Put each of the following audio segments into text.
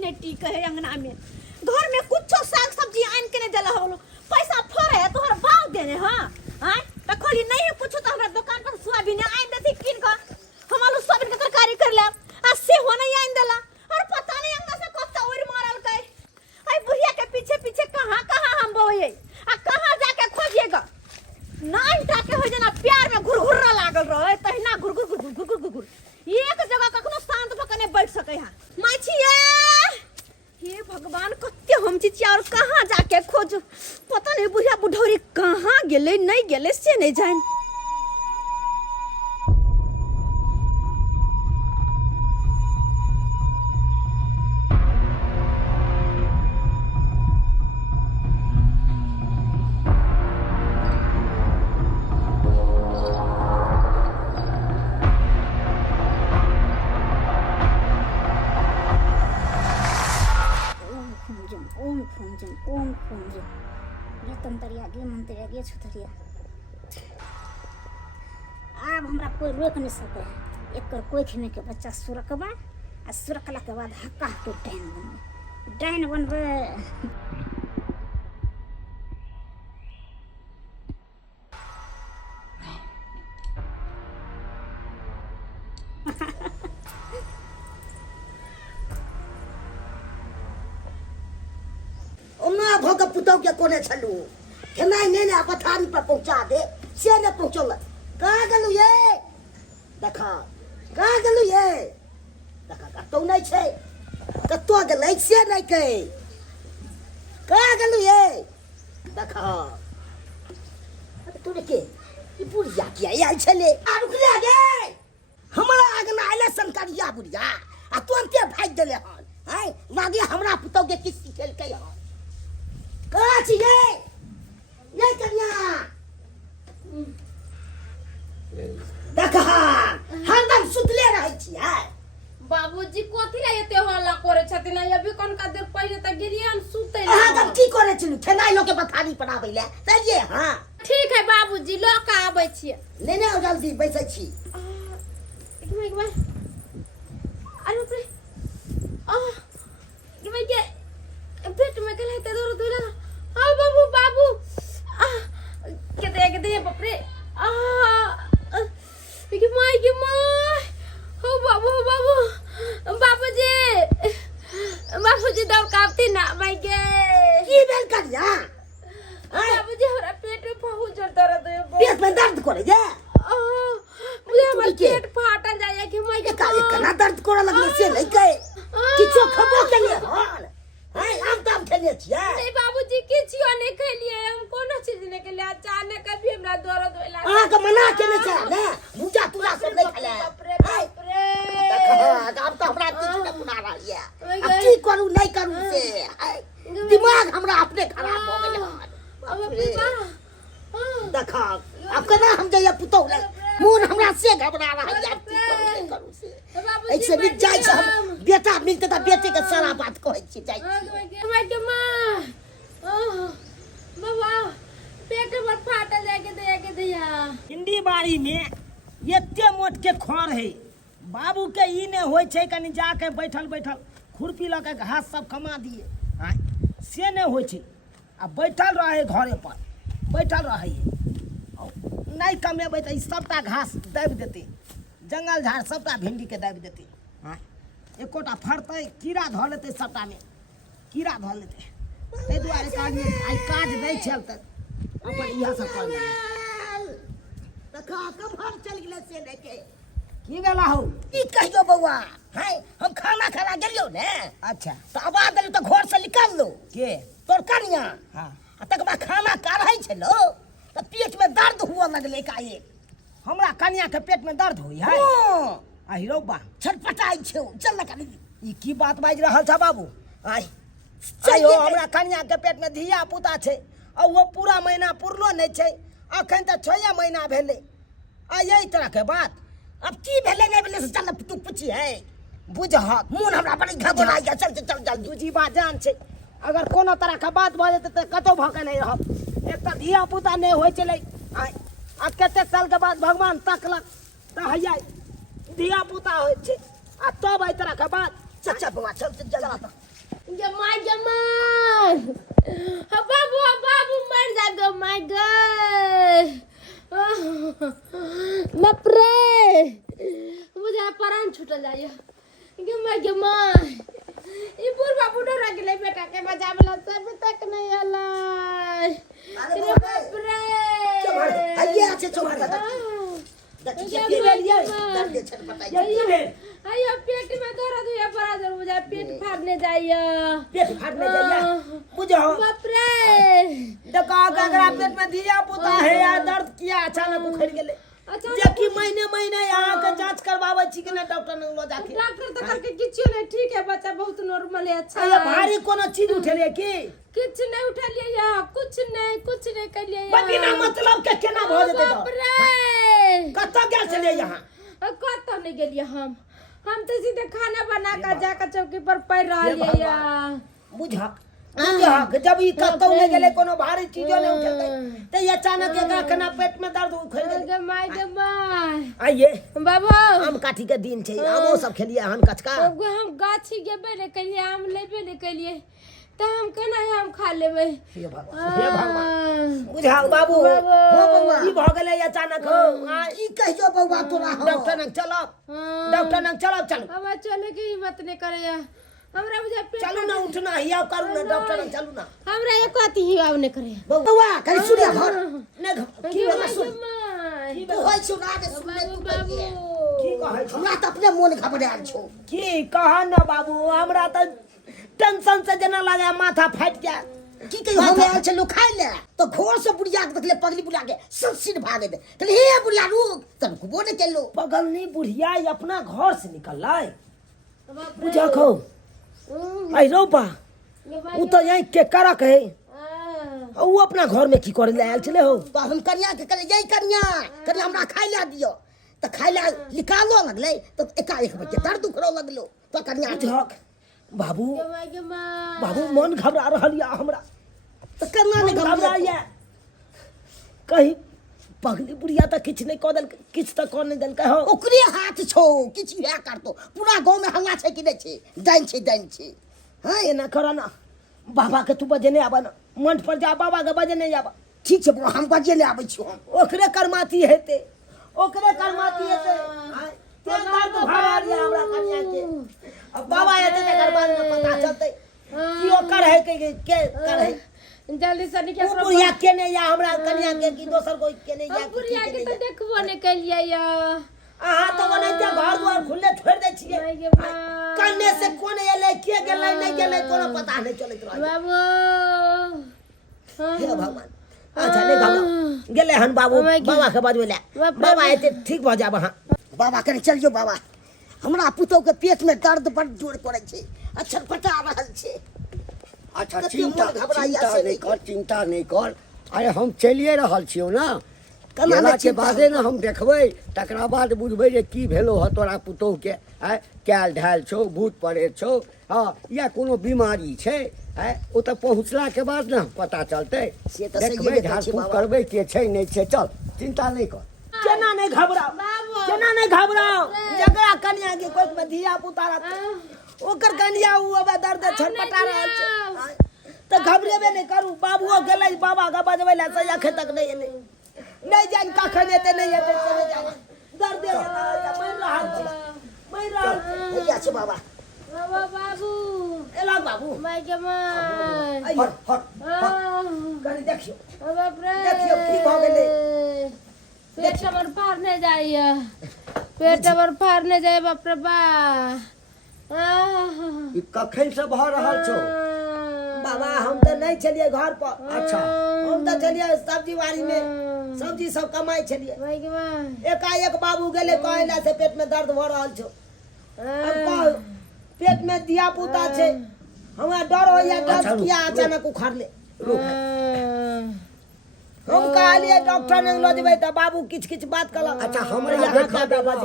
नहीं टीक है अंगना में घर में कुछ साग सब्जी आन के नहीं देला हो पैसा फोड़े है तोहर भाव देने हां हां त खोली नहीं कुछ तो हमरा दुकान पर सोयाबीन आन देती किन का हम आलू सोयाबीन के तरकारी कर ले आ से हो नहीं आन देला और पता नहीं अंगना से कब और मारल कई आई बुढ़िया के पीछे पीछे कहां हम बोए आ कहां जाके खोजिएगा नाइन टाके हो जना प्यार में घुरघुर्रा लागल रहे तहिना घुरघुर एक जगह कखनो शांत भकने बैठ सके हां माछिया हे भगवान कत्ते हम चिचिया और कहां जाके खोज पता नहीं बुढ़िया बुढ़ौरी कहां गेले नहीं गेले से नहीं जान ओम फुंजम ये तंतरिया गे मंतरिया गे छुतरिया अब हमरा कोई रोक नहीं सके एकर कोई खने के बच्चा सुरकबा आ सुरकला के बाद हक्का के डाइन बनबे भोग पुतौ के कोने छलू केना ने पथारी पर पहुंचा दे से ने पहुंचल कहां गेलु ये देखा कहां गेलु ये देखा कतौ नहीं छे कतो गेलै से नहीं के कहां गेलु ये देखा तू के ई बुढ़िया किया आइल छले आ रुक ले गे हमरा आगना आइले शंकरिया बुढ़िया आ तुरंते भाग गेले हन हैं लागे हमरा पुतौ के किस खेल के हन कहाँ छिए ये कन्या देखा हरदम सुतले रहै छियै बाबूजी कोथि ला एते हल्ला करे छथिन अभी कोन का देर पहिले त गिरियन सुतै अहाँ तब की करे छलु खेनाइ लोके पथारी पर आबै ले चलिए हां ठीक है बाबूजी ल का आबै छियै लेने आओ जल्दी बैसै छी एक बार अरे रे ये के पेट में गले ते दूर दूर आ बाबू के दे बाप रे के माय हो बाबूजी दम कापती ना माय के की बेल करिया बाबूजी हमरा पेट में बहुत जोर दर्द है पेट में दर्द करे जे मुझे हमर पेट फाटल जाय के माय के इतना दर्द करे लगले से नहीं के किछो खबो के लिए हन हाय हम तब खेले छियै नहीं बाबूजी किछो नहीं खेलिए हम कोनो चीज नहीं खेलिए अचानक कभी हमरा दर्द होइला अहाँ के मना केने छै ने भूजा तुला सब नहीं खेले बाप रे देखा अब तो हमरा किछ नहीं बुना रहल है अब की करू नहीं करू से दिमाग हमरा अपने खराब हो गेल हन देखा अब केना हम जइया पुतौ ले मोन हमरा से घबरा रहल है की करू नहीं करू से एक से निक जाय छै हम बेटा मिलते त बेटे के सारा बात कहै छी जाय के मां बाबा पेट में फाटल जाके दिया हिंदी बाड़ी में एते मोट के खर है बाबू के ई ने होय छै कनी जाके बैठल खुरपी ल के घास सब कमा दिए हां से ने होय छै आ बैठल रहे घरे पर बैठल रहे नहीं कमेबै त ई सबटा घास दाबि देते जंगल झाड़ सबटा भिंडी के दाबि देते हां एकोटा फड़तै कीड़ा ध लेतै सबटा में कीड़ा ध लेतै तै दुआरे काज नहीं चलतै अपन इहा सब कर देखा कब चल गेले से नहीं के की गेला हो की कहियो बौआ है हम खाना खाना गेलियो ने अच्छा तो आवाज देलियो तो घर से निकाल लो के तोर कनिया हां तक बाद खाना काढ़ै छलो तो पेट में दर्द हुआ लगले काहे हमरा कन्या के पेट में दर्द होई है आ हिरौबा छटपटाई छौ चल ना कनी ई की बात बाज रहल छ बाबू आई आयो हमरा कन्या के पेट में धिया पुता छै आ वो पूरा महीना पुरलो नहीं छै अखन त 6 महीना भेले आ यही तरह के बात अब की भेले नहीं भेले से चल तू पूछी है बुझहत मोन हमरा बड़ी घबरा गया चल जल्दी दूजी बात जान छै अगर कोनो तरह के बात भ जेते त कतो भके नहीं रहब एक त धिया पुता नहीं होय चले आ कते साल के बाद भगवान तकलक त हैया धिया पुता होय छै आ तब एहि तरह के बात चचा बउआ चल जल्दी जमान बाबू बाबू मर जाएगा माय गॉड बाप रे मुझे प्राण छूट जाए जमान ई बुढ़वा बुढ़ो रह गेले बेटा के बचावला सब तक नहीं हला अरे रे बाप रे आइए अच्छे चोभाड़ देखिए दर्द छटपटाई आयो पेट में दर्द हुआ बराबर मुझे पेट फाड़ने जाइए पेट फाटने जाइए बुझो बाप रे देखो अगर पेट में दिया पुता है या दर्द किया अचानक उखड़ गेले अचानक जेकि महीने महीने यहाँ के जांच करवावे छी कि ना डॉक्टर ने लो जाके डॉक्टर तो करके किछु नहीं ठीक है बच्चा बहुत नॉर्मल है अच्छा ये भारी कोनो चीज उठेले की कुछ नहीं उठा लिया या कुछ नहीं कर लिया या बिना मतलब के केना भ जेते बाप तो रे कत्ता गेल चले यहाँ कत नहीं गेलिए हम तो सीधे खाना बना कर जाकर चौकी पर पैर रहिए या बुझा जब ई कत्तो ले गेले कोनो भारी चीजो ने उठेले त ये अचानक एकरा केना पेट में दर्द उखड़ गेले माय आइए बाबा आम काठी के दिन छै आमो सब खेलिए हन कचका हम गाछी गेबे ने कलिए आम लेबे ने कलिए त हम केना आम खा लेबे हे भगवान बुझा बाबू हो बउआ ई भ गेले अचानक हो ई कहियो बउआ तोरा हो डॉक्टर ने चलो चलो अब चले के हिम्मत नहीं करे या हमरा बुझा पेट चलू ना उठना हिया करू ना डॉक्टर ने चलू ना हमरा एक आती हिवाव ने करे बउआ कहीं सुने घर ने की होला सुन तू होय सुना दे सुने तू बाबू की कहै छ हमरा त अपने मन घबराल छौ की कह ना बाबू हमरा त टेंशन से जना लागे माथा फाट गया की कहियो हम आयल छलु खाइ ले तो घोर से बुढ़िया के देखले पगली बुढ़िया के सब सिर भागे दे कहले हे बुढ़िया रुक तब को बोले केलो बगल नहीं बुढ़िया अपना घर से निकल लाई बुझा खो आई रोपा उ तो यही के करा कहे वो अपना घर में की करे ले आयल चले हो तो हम कन्या के कहले यही कन्या कहले हमरा खाइ ला दियो त खाइ ला निकालो लगले तो एकाएक बजे दर्द उखरो लगलो तो कन्या बुझा बाबू मन घबरा रहल या हमरा तो करना नहीं घबरा या कहीं पगली बुढ़िया त किछ नहीं कह देल किछ त कह नहीं देल हो ओकरे हाथ छौ किछ या करतो पूरा गांव में हल्ला छै कि नहीं छै डाइन छै हां एना करा ना बाबा के तू बजने आबा ना मंच पर जा बाबा के बजने आबा ठीक छै हम बजे ले आबै छी हम ओकरे करमाती हेते ते दर्द भरा दिया हमरा कन्या के अब बाबा आते त बाद में पता चलते कि ओकर है के कर है जल्दी से निकल बुढ़िया के ने या हमरा कन्या के की दोसर कोई के ने या बुढ़िया के तो देखबो ने कलिया या आहा तो बनैते घर द्वार खुले छोड़ दे छिए कन्ने से कोन एले के गेलै नहीं गेलै कोनो पता नहीं चलत रह बाबू हे भगवान अच्छा नहीं घबरा गेले हन बाबू बाबा के बजवे ले बाबा आते ठीक भ जाब हां बाबा कने चलियो बाबा हमरा पुतौ के पेट में दर्द बड़ जोर करे छै अक्षर पटा रहल छै अच्छा चिंता नहीं कर अरे हम चलिए रहल छियौ ना केला के बादे ना हम देखबै तकरा बाद बुझबै जे की भेलो ह तोरा पुतौह के कैल ढाल छौ भूत पड़े छौ हाँ या कोनो बीमारी छै ओ तऽ पहुँचला के बाद ना पता चलतै से तऽ सही देखबै झाड़ फूक करबै के छै नहीं छै चल चिंता नहीं कर केना नहीं घबराओ जकरा कन्या के कोख में धिया पुता रहत ओकर कन्या उ अब दर्द छटपटा रहल छै त घबरेबे नहीं करू बाबूओ गेलै बाबा के बजबै ला से अखे तक नहीं एलै नहीं जान कखन एते नहीं एते चले जाए दर्द मर रहल छै भैया छै बाबा बाबू एला बाबू माय जमान हट कनी देखियो बाप रे देखियो की भ गेलै पेट पर फाड़ने जाइए बाप रे बा ई कखन से भ रहल छौ बाबा हम तो नहीं चलिए घर पर अच्छा हम तो चलिए सब्जी बाड़ी में सब्जी सब कमाई चलिए एकाएक बाबू गेले कहला से पेट में दर्द भ रहल छौ अब कह पेट में दिया पुता छे हमरा डर हो या दर्द किया अचानक उखाड़ ले हम कहलिए डॉक्टर ने लो जेबै त बाबू किछ बात कहलक अच्छा हमरा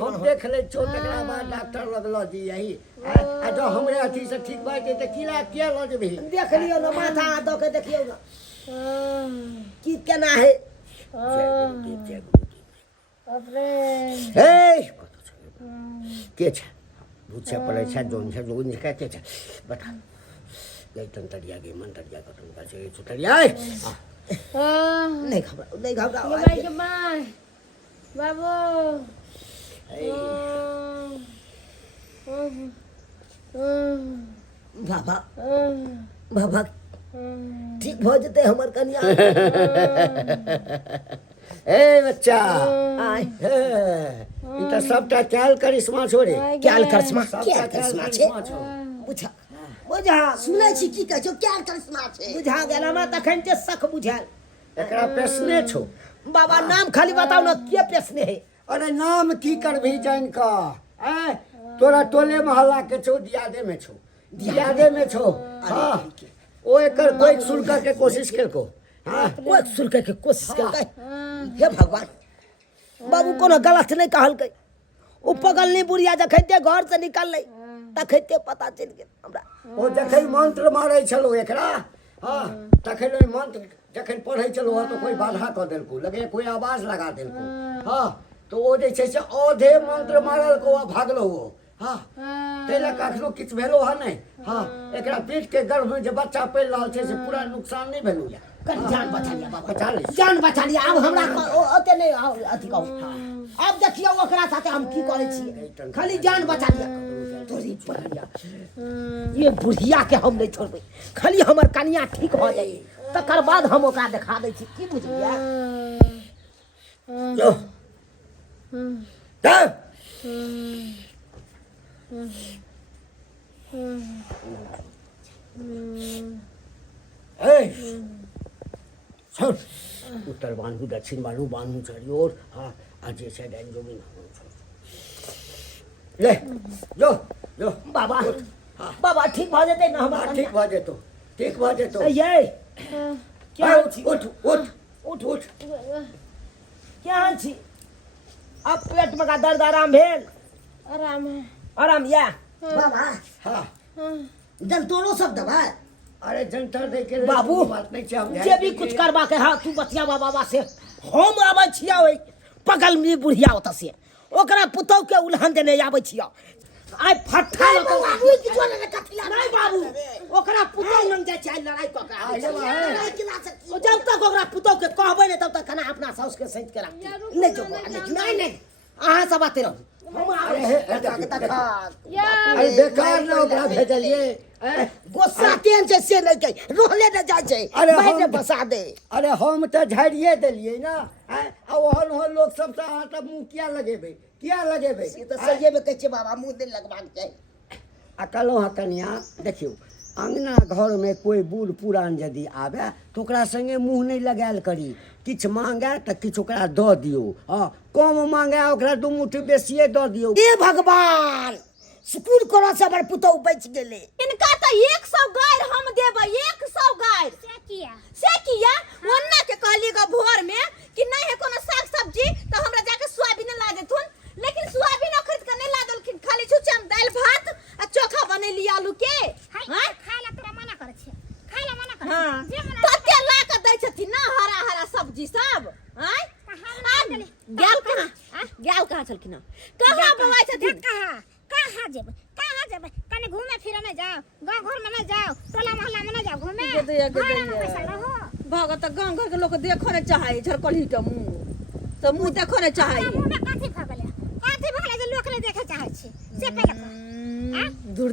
हम देख ले छो तकरा बाद डॉक्टर लग लो जी यही आ जो हमरे अथी से ठीक बात है त किला के लो जेबी देख लियो ना माथा द के देखियो ना की केना है बाप रे हे के छ भूत से पड़े छ जोन के छ बता गई तंतरिया गई मंतरिया का तुम कैसे छुटरिया नहीं घबराओ नहीं घबराओ Gemai, gemai. Babu. बाबा बाबा ठीक भ जते हमर कन्या ए बच्चा आय ई त सबटा क्याल करिश्मा छोरे क्याल करिश्मा सबटा क्याल करिश्मा छे बुझा बुझा सुनै छी की कहै छौ क्याल करिश्मा छे बुझा गेल हमरा तखन जे शक बुझायल एकरा प्रश्ने छौ बाबा नाम खाली बताओ ना के प्रश्न है अरे नाम की करभी जान का तोरा टोले मोहल्ला के छौ दियादे में छौ दियादे में छौ हाँ ओ एकर कोई सुन के कोशिश केलको हाँ कोई सुलके के कोशिश करकै हे भगवान बाबू कोनो गलत नहीं कहलकै ओ पगलनी बुढ़िया जखैते घर से निकललै तखैते पता चल गेल हमरा ओ जखन मंत्र मारै छलो एकरा हाँ तखन ओइ मंत्र जखन पढ़ै छलो तो कोई बाधा कऽ देलको लगे कोई आवाज लगा देलको हाँ तो ओ जे छै से औधे मंत्र मारलको आ भागलो ओ हाँ तैले कखनो किछु भेलो है नहीं हाँ एकरा पीठ के गर्भ में जे बच्चा पल रहल छै से पूरा नुकसान नहीं भेलो या कनि जान बचा लिया बाबा बचा ले जान बचा लिया अब हमरा ओते नहीं अथी कहू अब देखियो ओकरा साथे हम की करै छियै खाली जान बचा लिया तोरी बुढ़िया ये बुढ़िया के हम नहीं छोड़बै खाली हमर कन्या ठीक हो जाए तकर बाद हम ओकरा देखा दै छी की बुझलिया जो जा ए सुन उत्तर बांधू दक्षिण बांधू बांधू चरियोर हाँ आज ये साइड एंड जोगिंग ले जो जो बाबा हाँ बाबा ठीक भ जेतै न हाँ, हमर ठीक भ जेतो ठीक भ जेतो ये क्या उठ उठ उठ उठ उठ क्या छी अब पेट में का दर्द आराम भेल आराम है आराम या बाबा हाँ जन तोरो सब दबा अरे जंतर दे के बाबू बात नहीं छै हम जे भी कुछ करबा के हा तू बतियाबा बाबा से हम आबै छिया ओइ पगल में बुढ़िया ओत से ओकरा पुतौ के उल्हन देने आबै छिया आइ फट्ठा बाबू किछो ने कथिला नहीं बाबू ओकरा पुतौ लंग जाय छै लड़ाई क के आबै छै नहीं किला सकी ओ जब तक ओकरा पुतौ के कहबै ने तब तक खाना अपना साउस के सहित के राख नहीं जो नहीं नहीं अहाँ सब बाते रहो हम आबै अरे बेकार न ओकरा भेजलिए गुस्सा तेन से नहीं कह रोहले न जाय छै अरे बैठे हम- बसा दे अरे हम तो झाड़िए देलिए ना आ ओहन ओहन लोग सब से अहाँ तब मुँह किया लगेबै ई तो सहिए में कहै छै बाबा मुंह दिन लगबाक छै आ कहलहुँ हँ कनिया देखियौ अंगना घर में कोई बूढ़ पुरान यदि आवे तो ओकरा संगे मुँह नहीं लगायल करी किछु मांगे तो किछु ओकरा दऽ दियौ हाँ कम मांगे ओकरा दू मुट्ठी बेसिए दऽ दियौ हे भगवान स्कूल करऽ से हमर पुतौ बच गेलै इनका तो 100 गायर हम देबै 100 गायर से किया ओन्ना के कहली ग भोर में कि नहीं है कोनो साग सब्जी तो हमरा जाके सोयाबीन ला देथुन लेकिन सोयाबीन खरीद के नहीं ला देलखिन खाली छुचम दाल भात आ चोखा बनैली आलू के हां खाइला तोरा मना करे छै खाइला मना करे हां जे मना कते ला के दै छथिन ना हरा हरा सब्जी सब हैं गेल कहाँ छलखिन कहाँ बवाई छथिन कहाँ जेबै कने घूमे फिरे नहीं जाओ गांव घर में नहीं जाओ टोला मोहल्ला में नहीं जाओ घूमे घर में पैसा रहो भगत गांव घर के लोग देखो ने चाहे झरकली के मुंह तो मुंह देखो ने चाहे मुंह में काठी भगले जे लोक ने देखे चाहे छै से पहले दूर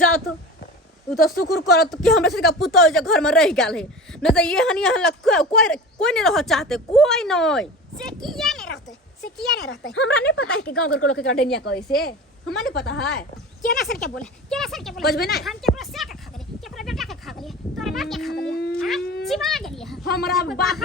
जाओ तू तो शुक्र करत कि हमरा सबके पुतौ जे घर में रह गेल है न तो ये हनी यहाँ कोई नहीं रह चाहते कोई नहीं से किया नहीं रहते हमरा नहीं पता है कि गांव घर के लोग के डनिया करे से हमरा नहीं पता है केना सर के बोले बजबै नहीं। हम केकरो से के खा गेलिए केकरो बेटा के खा गेलिए तोरे बाप के खा गेलिए हां चिबा गेलिए हमरा बाप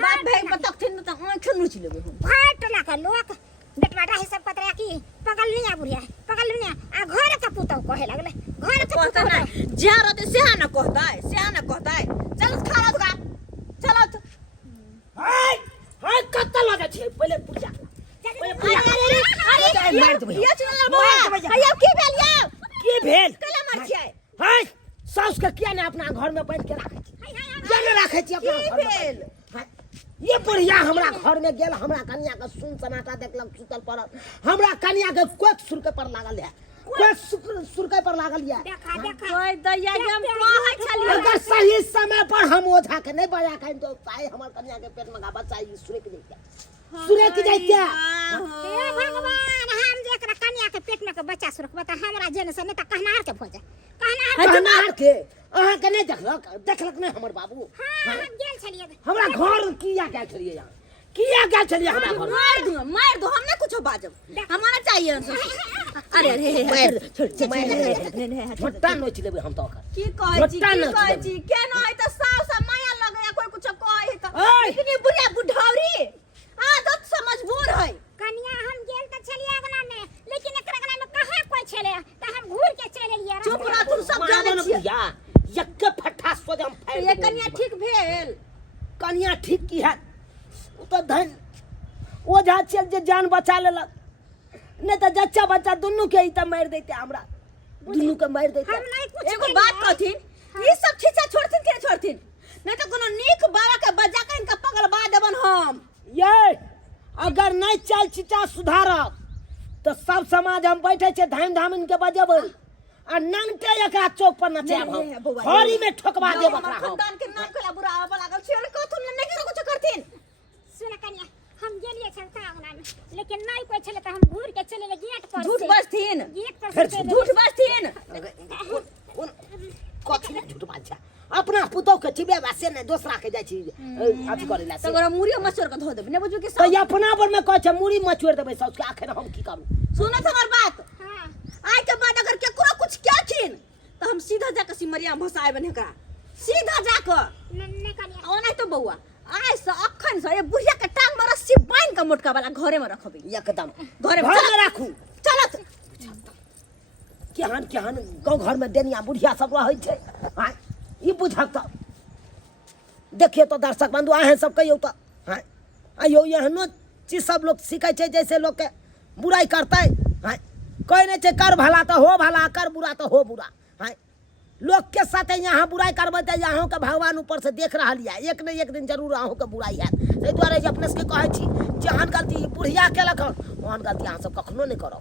भाई बतखथिन त आंख नोच लेबै हम भाई टोला के लोग बेटवाटा है सब पतरा की पगल नहीं आ बुढ़िया पगल नहीं आ घर का पुतौ कहे लगले घर का कहता पुतौ नहीं जे रहते से ना कहता है चल खा गा चलो तो हाय हाय कत्ता लगा छै पहिले पूजा अरे मार देबै ये चल बाबा भैया की भेल या की भेल कला मार छियै हाय साउस के किया ने अपना घर में बैठ के राखै छी किया ने राखै छी अपना घर में भेल हाय, ये बुढ़िया हमरा घर में गेल हमरा कन्या के सुन सनाटा देखलक सुतल पड़ल हमरा कन्या के कोक सुन के पर लागल है कोई सुरकै पर लागल या देखा देखा कोई दैया के हम कहै छलियै अगर सही समय पर हम ओझा के नहीं बजा के तो आए हमर कन्या के पेट में बच्चा ई सुरक नहीं क्या सुरक जाय क्या हे भगवान हम जे एकरा कन्या के पेट में के बच्चा सुरख बता हमरा जेने से नहीं त कहनार के भोज कहनार कहनार के अहाँ के नहीं देखलक नहीं हमर बाबू हां हम गेल छलिए हमरा घर किया क्या छलिए यहाँ किया क्या छलिए हमरा घर मार दो हम ना कुछ बाजब हमारा चाहिए अरे अरे छोड़ छोटा नोच लेबै हम तो ओकर की कहै छी केना है त साव सा माया लगैया कोई कुछ कहै त ओए! इतनी बुढ़िया बुढ़ौरी आदत से मजबूर है कन्या हम गेल त छलिए अगना में लेकिन एकरा अगना में कहां कोई छले त हम घूर के चले एलिए चुप रह तू सब जाने छियै या यक्के फट्टा सोज हम फाड़ ये कन्या ठीक भेल कन्या ठीक की है उ तो धन ओझा चल जे जान बचा लेलक नहीं तो जच्चा बच्चा दोनों के ही तो मार देते हमरा दोनों के मार देते हम नहीं कुछ एगो बात कहथिन ई सब खींचा छोड़थिन कि छोड़थिन नहीं तो कोनो नीक बाबा के बजा के इनका पगल बा देबन हम ये अगर नहीं चल चिचा सुधारत तो सब समाज हम बैठे छे धाम धाम इनके बजेबै आ नंगटे एकरा चौक पर नचाब हम हरी में ठोकवा देब एकरा हम खानदान के नाम केला बुरा आवा लागल छे को तुम नहीं कुछ करथिन सुन कन्या हम गेलिए छलता अगना में लेकिन नहीं कोई छले त हम घूर के चले ले गेट पर झूठ बजथिन गेट पर फिर से चले झूठ बजथिन कथी ले झूठ बात छा अपना पुतौ के चिबे बासे ने दूसरा के जाय छी अथी करे ला तो गोरा मुरियो मचोर के धो देबे ने बुझू कि तो ये अपना पर में कह छ मुड़ी मचोर देबै सब के आखिर हम की करू सुनत हमर बात हां आज के बाद अगर केकरो कुछ कहथिन तो हम सीधा जाके सिमरिया भसाए बने एकरा सीधा जाके नन्ने कन्या ओ नहीं तो बउआ आज से अखन से ये बुढ़िया के टांग में रस्सी बांध के मोटका वाला घरे में रखबे एकदम घरे में घर में राखू चलत केहन केहन गाँव घर में डेनिया बुढ़िया सब रहै छै हां ई बुझक त देखिए तो दर्शक बंधु आहे सब कहियो त हां आयो एहनो चीज सब लोग सीखै छै जैसे लोग के बुराई करतै हां कोई नहीं छै कर भला तो हो भला कर बुरा तो हो बुरा हां लोग के साथ यहाँ बुराई करबै त यहाँ के भगवान ऊपर से देख रहल या एक न एक दिन जरूर अहों के बुराई हैत तै दुआरे जे अपने से कहै छी जेहन गलती ई बुढ़िया केलक ओहन गलती अहाँ सब कखनो नहीं करब